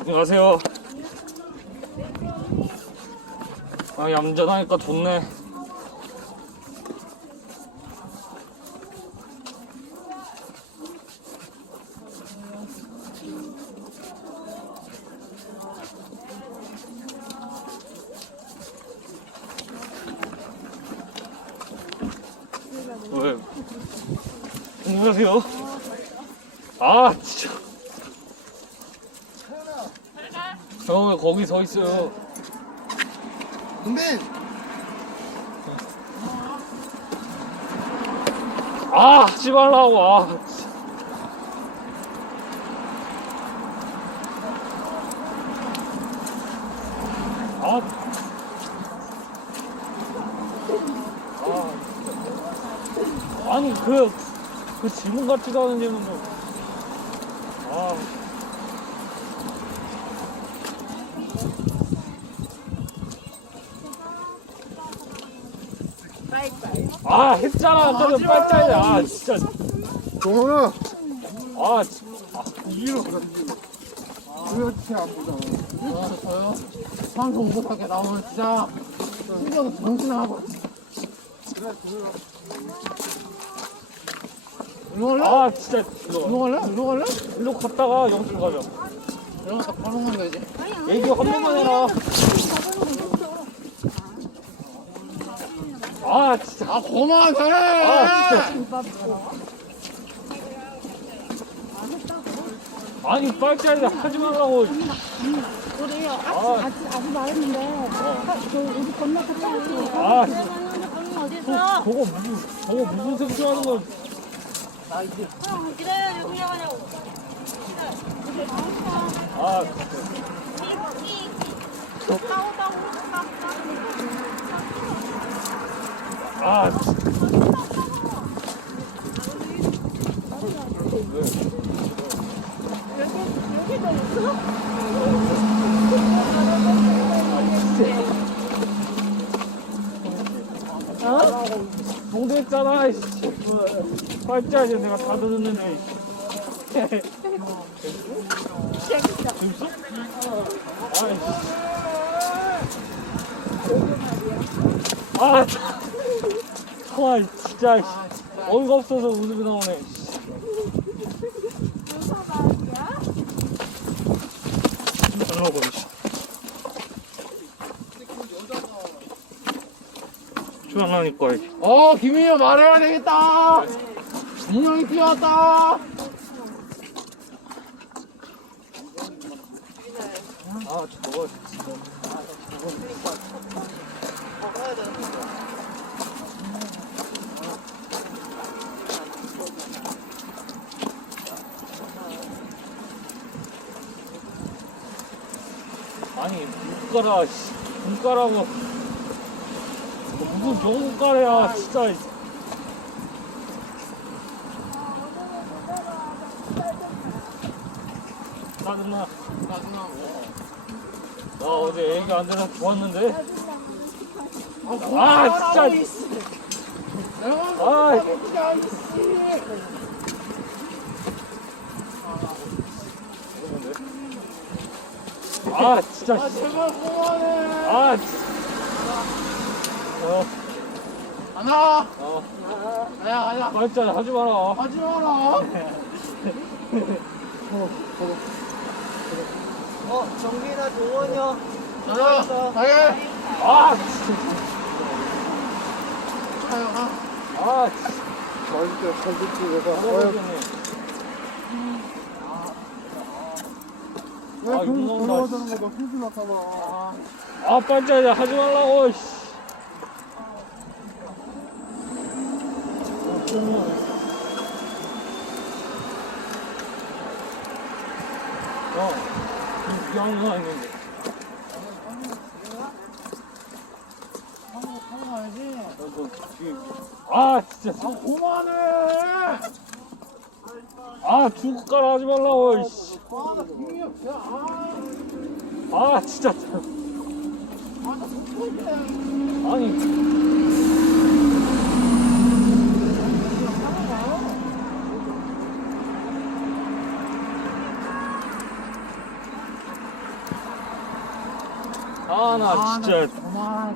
안녕하세요. 아, 얌전하니까 좋네. 왜? 안녕하세요. 아, 진짜. 저왜 거기 서 있어요? 근데 아, 하지 말라고. 아. 아. 아. 아니, 그, 그 질문 같지도 않은 질문 좀. 아. 아, 했잖아. 전 빨짜리. 아, 진짜. 동원아 아, 진- 그런지 왜 어떻게 안 보잖아 저요? 방송 못하게 나오면 진짜 신경 정신하고 일로 갈래? 아, 진짜. 일로 이거, 갈래? 일로 갈래? 일로 갔다가 영실 가자. 이런 거다 바로만 가야지 얘기 한 번만 해라. 아, 진짜. 아 그만해! 아, 진짜. 아니, 빨짜리 하지 말라고. 우리 아. 아직 아직 아직 말했는데 저 우리 건너갔다 왔어. 아, 저? 저거 무슨, 저거 무슨 생각하는 거. 형 기다려 여기 가냐고. 아, 나오다고 동대했잖아. 빨짜리 내가 다 듣는데. 재밌어? 아이씨. 아, 와, 진짜, 씨. 어이가 없어서 웃음이 나오네. 어 김민이 형 말해야 되겠다 인형이 뛰어왔다 아, 저거. 아 니, 눈가라, 씨. 눈가라고. 무슨 겨울가래야, 진짜. 짜증나. 나 어제 애기 안 들어서 좋았는데. 아, 진짜. 아, 아, 진짜. 아 씨. 제발 그만해 아, 진짜. 어, 하나 어, 가야 가야 빨리 하지 마라. 하지 마라 어 정민아 동원이요 가자 가야 아, 진짜. 가 아, 진짜. 내가 모르겠네. 왜 아, 그런 이거 거 너무 들어가자는 거다 후지 나타나 아, 빨리 하지 말라고, 씨. 어, 지금 미안한 거 가야지 지금. 아, 진짜. 아 그만해 아, 두 국가라 하지 말라고, 이씨. 아, 진짜. 아니. 아, 나 진짜. 아,